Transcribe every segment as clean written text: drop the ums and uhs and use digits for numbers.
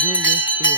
Zoom చేస్తే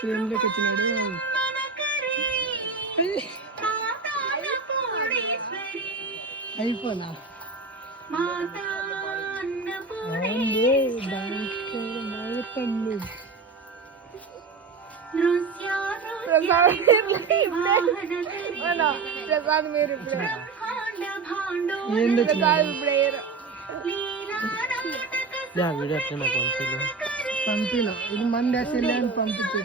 ఫ్రేమ్లోకి వచ్చినాడు. అయిపోనా ప్రసాద్ మీరు పంపిన ఇది మంది అసలు అని పంపించే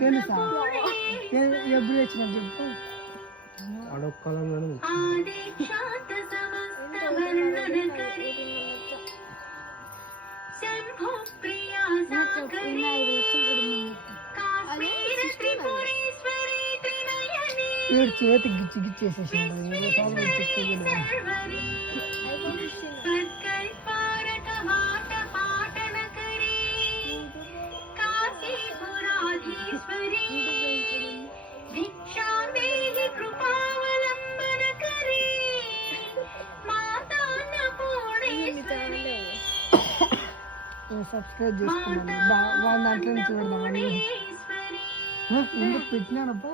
తెలుసా ఎప్పుడు వచ్చిన చెప్పు అడొక్కలంగానే చేతి గిచ్చి గిచ్చేసేసాడు. సబ్స్క్రైబ్ చేసుకున్నాను వాళ్ళ దాంట్లో నుంచి చూడదామని ఎందుకు పెట్టినానప్పా.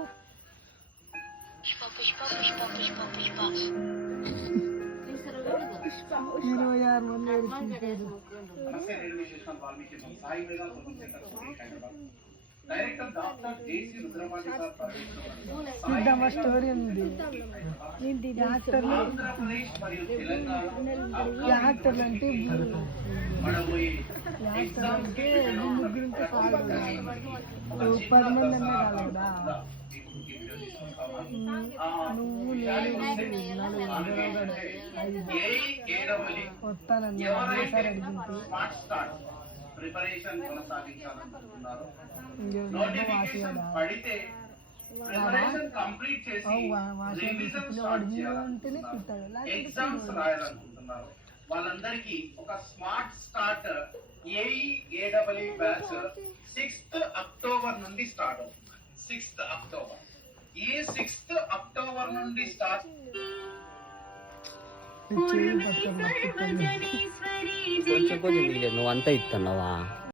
26 మంది స్టోరీ ఉంది. యాక్టర్లు అంటే ముగ్గురింటే కాదు 10 మంది అన్నా కాదు కదా. నువ్వు వస్తానన్నా ఒకసారి అడిగింది. వాళ్ళందరికీ ఒక smart start AEAEE batch 6th October నుండి స్టార్ట్ అవుతుంది. 6th అక్టోబర్ ఈ 6th అక్టోబర్ నుండి స్టార్ట్. కొంచెం కొంచెం నువ్వు అంతా ఇస్తున్నావా?